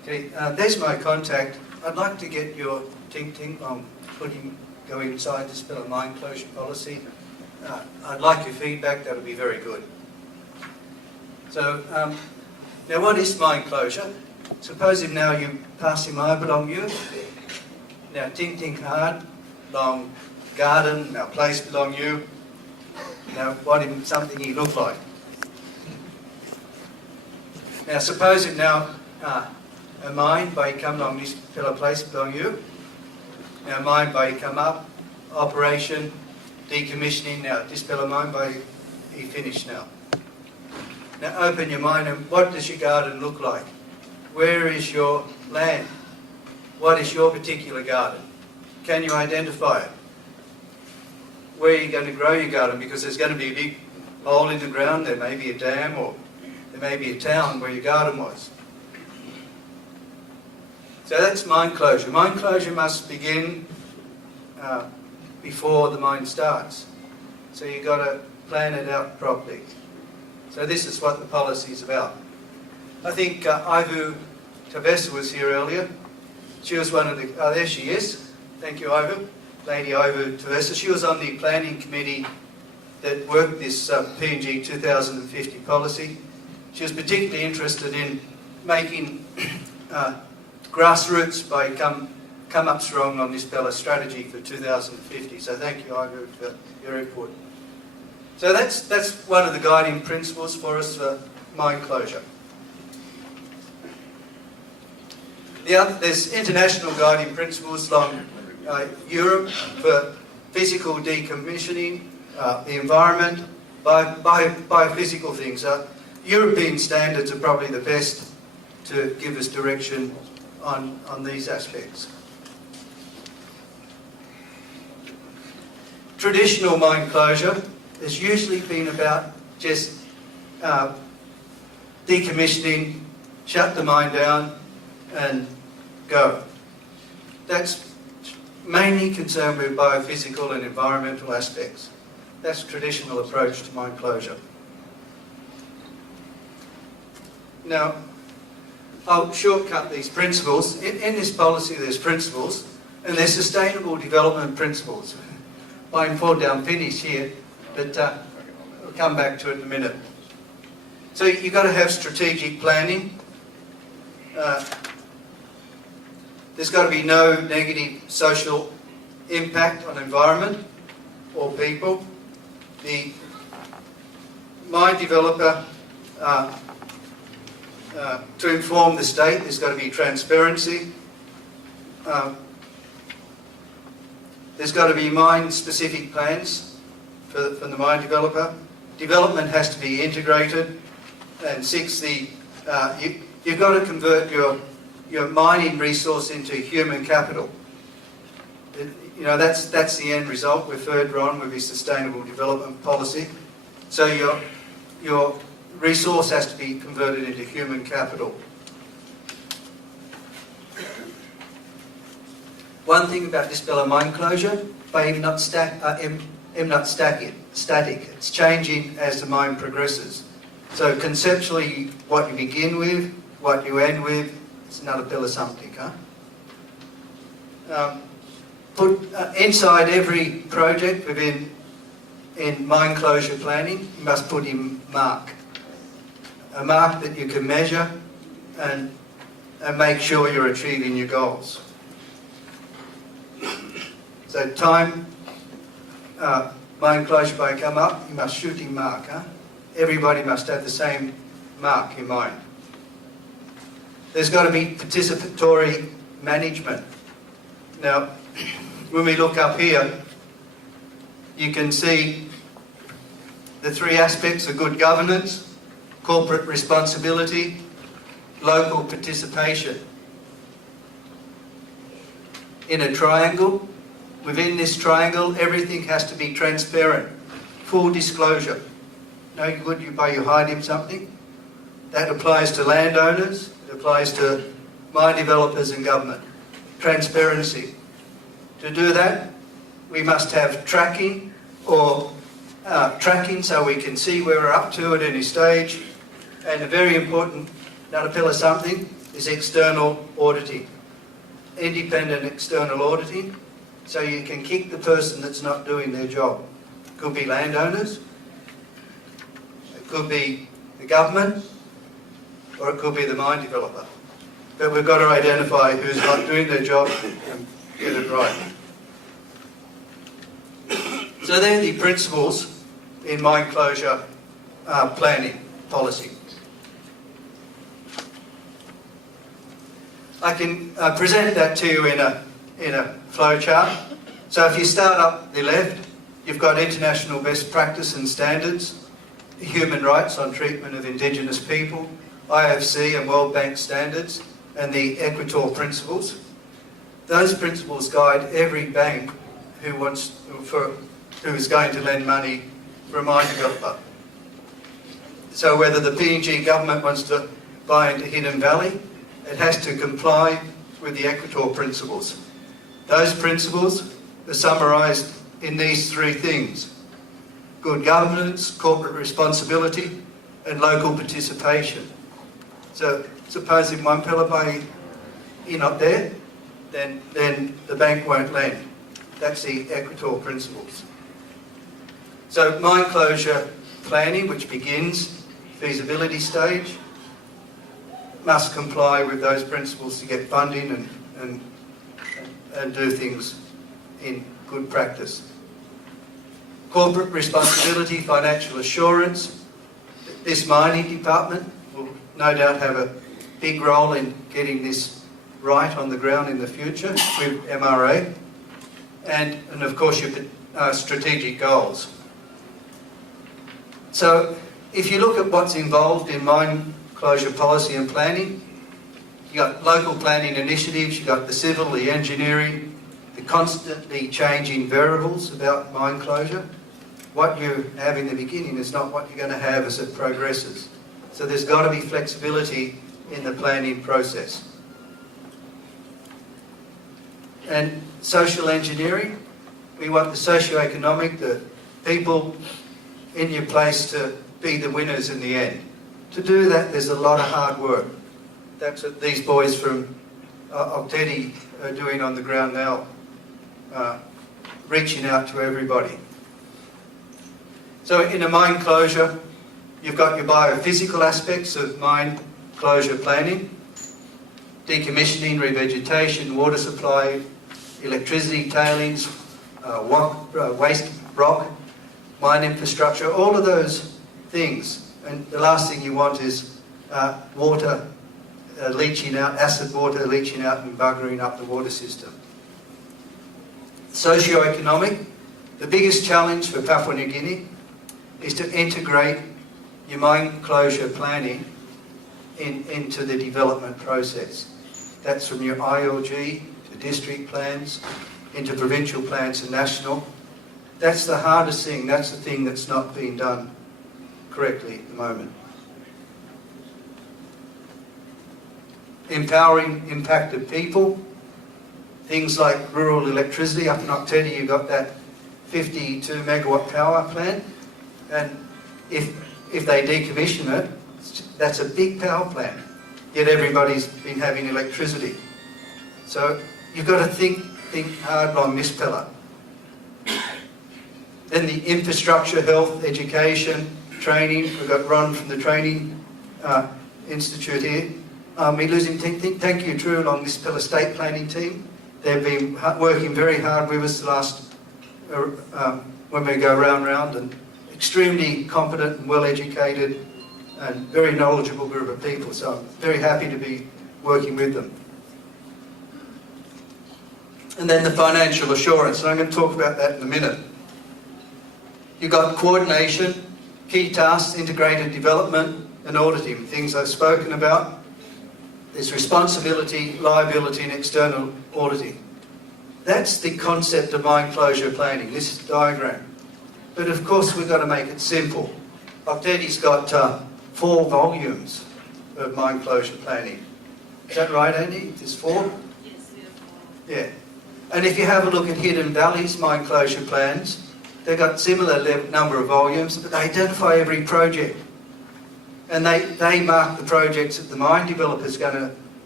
Okay, there's my contact. I'd like to get your ting on go inside this bill of mine closure policy. I'd like your feedback, that would be very good. So, now what is mine closure? Suppose if now you pass him over along you. Now ting hard, long garden, now place belong you. Now what him something he look like? Now suppose it now a mine by come along this pillar place belong you. Now mine by come up, operation, decommissioning, now this pillar mine by he finished now. Now open your mind and what does your garden look like? Where is your land? What is your particular garden? Can you identify it? Where are you going to grow your garden? Because there's going to be a big hole in the ground, there may be a dam or there may be a town where your garden was. So that's mine closure. Mine closure must begin before the mine starts. So you've got to plan it out properly. So this is what the policy is about. I think Ivu Tavessa was here earlier. She was one of the... Oh, there she is. Thank you, Ivu. Lady Ivu Tavessa. She was on the planning committee that worked this PNG 2050 policy. She was particularly interested in making grassroots by come up strong on this Bella strategy for 2050. So thank you, Ivu, for your input. So that's one of the guiding principles for us for mine closure. There's international guiding principles along Europe for physical decommissioning, the environment, biophysical things. European standards are probably the best to give us direction on these aspects. Traditional mine closure has usually been about just decommissioning, shut the mine down and go. That's mainly concerned with biophysical and environmental aspects. That's a traditional approach to mine closure. Now, I'll shortcut these principles. In this policy there's principles, and there's sustainable development principles. Mine fall down finish here, but we'll come back to it in a minute. So you've got to have strategic planning. There's got to be no negative social impact on environment or people. The mine developer, to inform the state, there's got to be transparency. There's got to be mine-specific plans for the mine developer. Development has to be integrated. And 6, you've got to convert your mining resource into human capital. You know, that's the end result. We're further on with your sustainable development policy. So your resource has to be converted into human capital. One thing about this bill of mine closure, by not static, it's changing as the mine progresses. So conceptually, what you begin with, what you end with, it's another bill of something, huh? Put inside every project in mine closure planning, you must put in mark. A mark that you can measure and make sure you're achieving your goals. So time, mine closure by come up, you must shoot in mark, huh? Everybody must have the same mark in mind. There's got to be participatory management. Now, when we look up here, you can see the 3 aspects of good governance: corporate responsibility, local participation. In a triangle, within this triangle, everything has to be transparent, full disclosure. No good you hide him something. That applies to landowners, it applies to mine developers and government. Transparency. To do that, we must have tracking so we can see where we're up to at any stage. And a very important, another pillar something, is external auditing. Independent external auditing, so you can kick the person that's not doing their job. It could be landowners, it could be the government, or it could be the mine developer. But we've got to identify who's not doing their job and get it right. So they're the principles in mine closure planning policy. I can present that to you in a flow chart. So if you start up the left, you've got international best practice and standards, human rights on treatment of Indigenous people, IFC and World Bank standards, and the Equator principles. Those principles guide every bank who is going to lend money for a mine developer. So whether the PNG government wants to buy into Hidden Valley, it has to comply with the Equator principles. Those principles are summarised in these three things: good governance, corporate responsibility, and local participation. So suppose if one pillar by you're not there, then the bank won't lend. That's the Equator principles. So mine closure planning, which begins feasibility stage, must comply with those principles to get funding and do things in good practice. Corporate responsibility, financial assurance. This mining department will no doubt have a big role in getting this right on the ground in the future with MRA. And of course your strategic goals. So if you look at what's involved in mine closure policy and planning, you've got local planning initiatives, you've got the civil, the engineering, the constantly changing variables about mine closure. What you have in the beginning is not what you're going to have as it progresses. So there's got to be flexibility in the planning process. And social engineering, we want the socio-economic, the people in your place to be the winners in the end. To do that, there's a lot of hard work. That's what these boys from Octedi are doing on the ground now, reaching out to everybody. So in a mine closure, you've got your biophysical aspects of mine closure planning, decommissioning, revegetation, water supply, electricity, tailings, waste rock, mine infrastructure, all of those things. And the last thing you want is water leaching out, acid water leaching out and buggering up the water system. Socio-economic, the biggest challenge for Papua New Guinea is to integrate your mine closure planning into the development process. That's from your ILG to district plans, into provincial plans and national. That's the hardest thing, that's the thing that's not being done correctly at the moment. Empowering impacted people, things like rural electricity. Up in Octedi you've got that 52 megawatt power plant, and if they decommission it, that's a big power plant, yet everybody's been having electricity. So you've got to think hard along this pillar. Then the infrastructure, health, education, training. We've got Ron from the Training Institute here. We're losing, thank you, Drew, along this pillar state planning team. They've been working very hard with us the last, when we go round, and extremely competent and well-educated and very knowledgeable group of people. So I'm very happy to be working with them. And then the financial assurance, and I'm going to talk about that in a minute. You've got coordination, key tasks, integrated development and auditing, things I've spoken about. There's responsibility, liability and external auditing. That's the concept of mine closure planning, this diagram. But of course we've got to make it simple. Octedi's got 4 volumes of mine closure planning. Is that right, Andy? There's 4? Yes, we have 4. Yeah. And if you have a look at Hidden Valley's mine closure plans, they've got similar number of volumes, but they identify every project. And they mark the projects that the mine developer's going to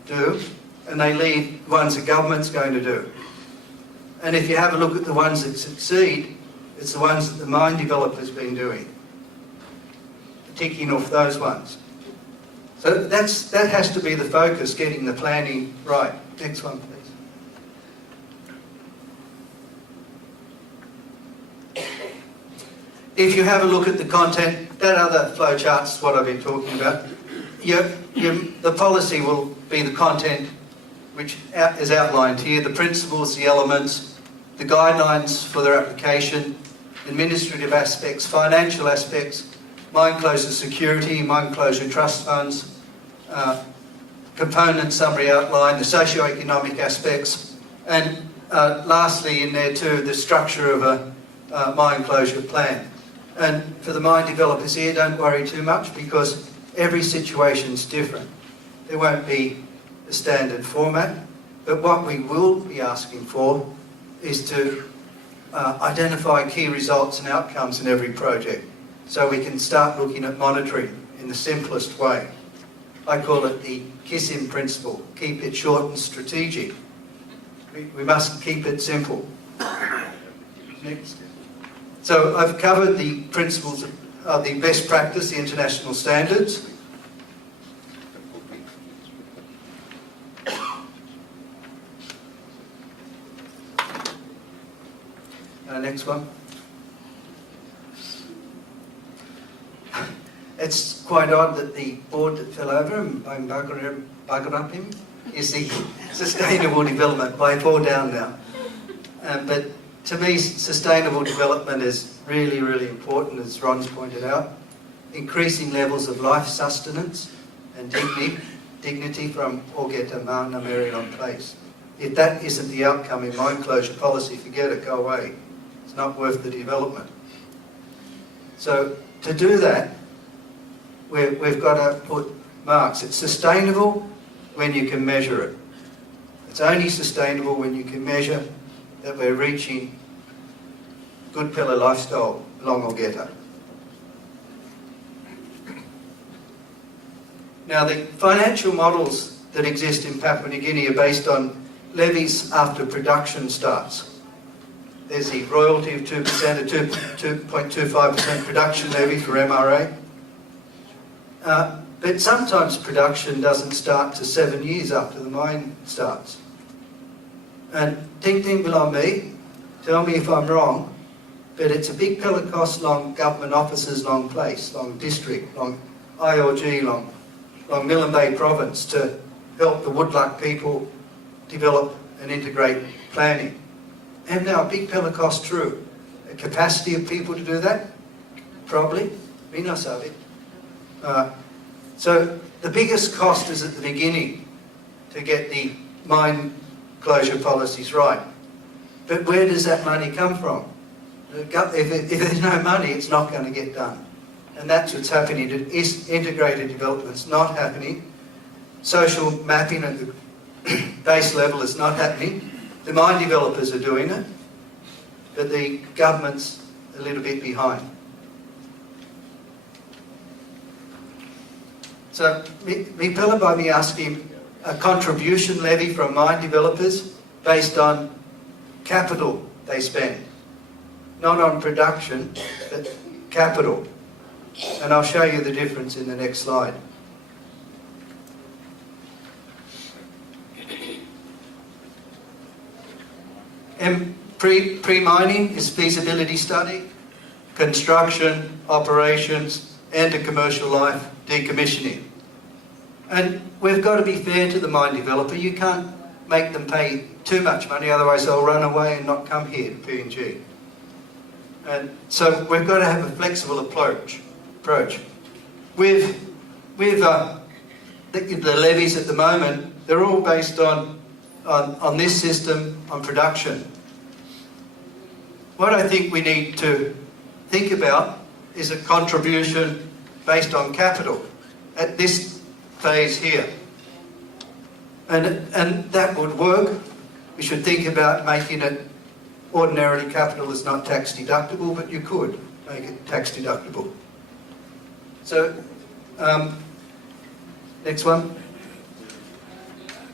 do, and they leave the ones the government's going to do. And if you have a look at the ones that succeed, it's the ones that the mine developer's been doing, ticking off those ones. So that has to be the focus, getting the planning right. Next one, please. If you have a look at the content, that other flowchart's what I've been talking about. The policy will be the content which is outlined here, the principles, the elements, the guidelines for their application, administrative aspects, financial aspects, mine closure security, mine closure trust funds, component summary outline, the socio-economic aspects, and lastly in there too, the structure of a mine closure plan. And for the mine developers here, don't worry too much because every situation's different. There won't be a standard format, but what we will be asking for is to identify key results and outcomes in every project so we can start looking at monitoring in the simplest way. I call it the KISSIM principle, keep it short and strategic. We must keep it simple. Next. So I've covered the principles of the best practice, the international standards. Next one. It's quite odd that the board that fell over and buggered up him is the sustainable development. By 4 down now. But to me, sustainable development is really, really important, as Ron's pointed out. Increasing levels of life sustenance and dignity from Orgeta Mauna Marion Place. If that isn't the outcome in mine closure policy, forget it, go away. It's not worth the development. So to do that, we've got to put marks. It's sustainable when you can measure it. It's only sustainable when you can measure that we're reaching good pillar lifestyle along Orgeta. Now the financial models that exist in Papua New Guinea are based on levies after production starts. There's the royalty of 2%, a 2.25% production levy for MRA. But sometimes production doesn't start to 7 years after the mine starts. And ting below me, tell me if I'm wrong, but it's a big pillar cost long government offices, long place, long district, long IOG, long Millen Bay province to help the Woodluck people develop and integrate planning. And now a big pillar cost true. A capacity of people to do that? Probably. Minasabi. So the biggest cost is at the beginning to get the mine closure policies right. But where does that money come from? If there's no money, it's not going to get done. And that's what's happening. Integrated development's not happening. Social mapping at the base level is not happening. The mine developers are doing it, but the government's a little bit behind. So, me pillar by me asking a contribution levy from mine developers based on capital they spend. Not on production, but capital. And I'll show you the difference in the next slide. Pre-mining is feasibility study, construction, operations, end of commercial life, decommissioning. And we've got to be fair to the mine developer. You can't make them pay too much money, otherwise they'll run away and not come here to PNG. And so we've got to have a flexible approach. With the levies at the moment, they're all based on this system, on production. What I think we need to think about is a contribution based on capital at this phase here. And that would work. We should think about making it, ordinarily capital is not tax deductible, but you could make it tax deductible. So, next one.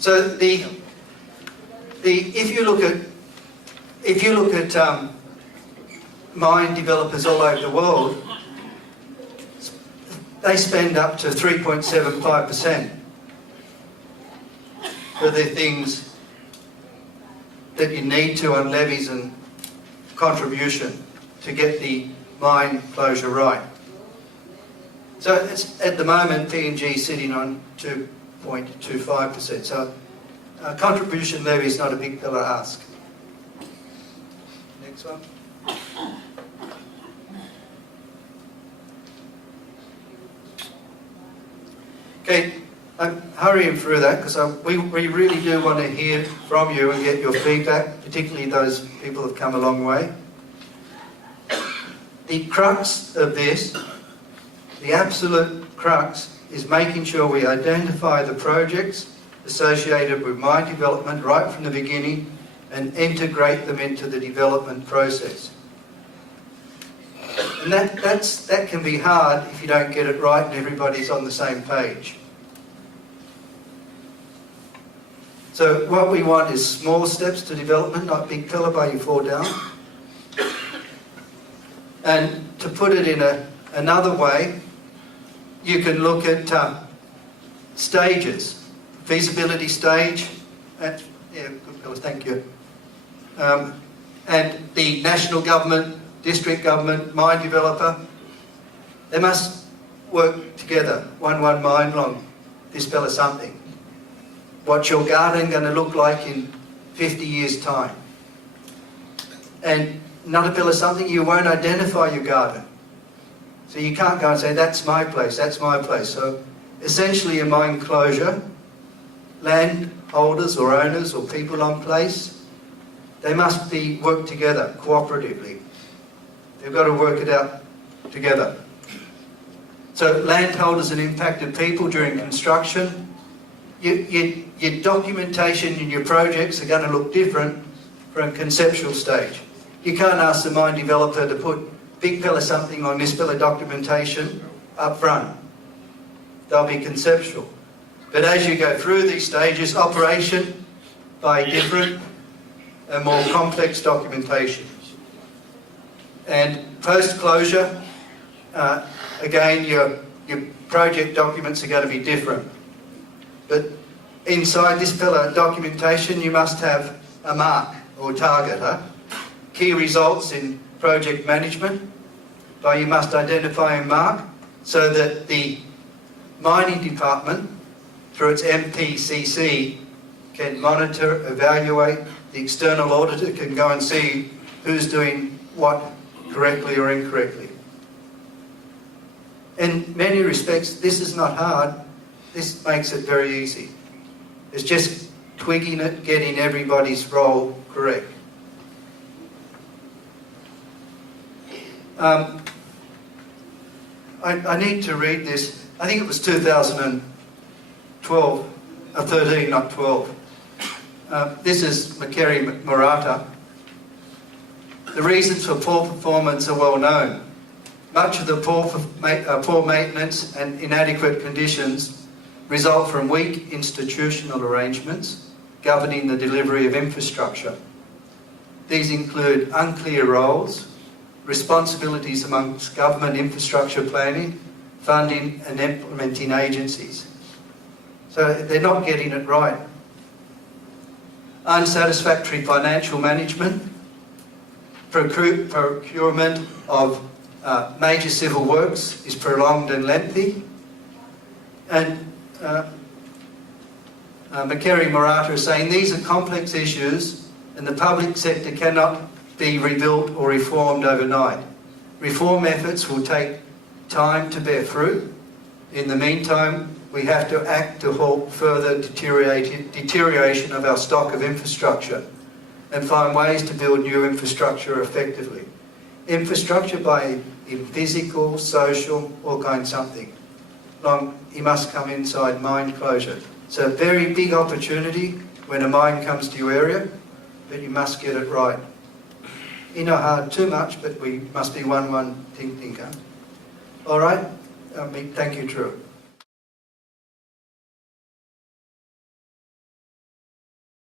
So if you look at mine developers all over the world, they spend up to 3.75% for the things that you need to on levies and contribution to get the mine closure right. So it's, at the moment, PNG is sitting on 2.25%. So contribution levy is not a big pillar ask. Next one. Okay, I'm hurrying through that because we really do want to hear from you and get your feedback, particularly those people who have come a long way. The crux of this, the absolute crux, is making sure we identify the projects associated with mine development right from the beginning and integrate them into the development process. And that can be hard if you don't get it right and everybody's on the same page. So what we want is small steps to development, not big pillar by you fall down. And to put it in another way, you can look at stages. Feasibility stage, yeah, good, thank you. And the national government, district government, mine developer, they must work together, one mine long, this fella something. What's your garden going to look like in 50 years' time? And another pillar something, you won't identify your garden. So you can't go and say, that's my place, that's my place. So essentially a mine closure, landholders or owners or people on place, they must work together cooperatively. They've got to work it out together. So landholders and impacted people during construction, your documentation in your projects are going to look different from conceptual stage. You can't ask the mine developer to put big pillar something on this pillar documentation up front. They'll be conceptual. But as you go through these stages, operation by different and more complex documentation. And post-closure, again, your project documents are going to be different. But inside this pillar documentation, you must have a mark or target. Key results in project management, but you must identify and mark so that the mining department, through its MPCC, can monitor, evaluate, the external auditor can go and see who's doing what correctly or incorrectly. In many respects, this is not hard. This makes it very easy. It's just twigging it, getting everybody's role correct. I need to read this. I think it was 2012, 13, not 12. This is McIlwraith. The reasons for poor performance are well known. Much of the poor maintenance and inadequate conditions result from weak institutional arrangements governing the delivery of infrastructure. These include unclear roles, responsibilities amongst government infrastructure planning, funding and implementing agencies. So they're not getting it right. Unsatisfactory financial management, procurement of major civil works is prolonged and lengthy, and McIlwraith is saying these are complex issues and the public sector cannot be rebuilt or reformed overnight. Reform efforts will take time to bear fruit. In the meantime, we have to act to halt further deterioration of our stock of infrastructure and find ways to build new infrastructure effectively. Infrastructure in physical, social, all kinds of something. You must come inside mine closure. It's a very big opportunity when a mine comes to your area, but you must get it right. You know, hard too much, but we must be one thinker. All right? Thank you, Drew.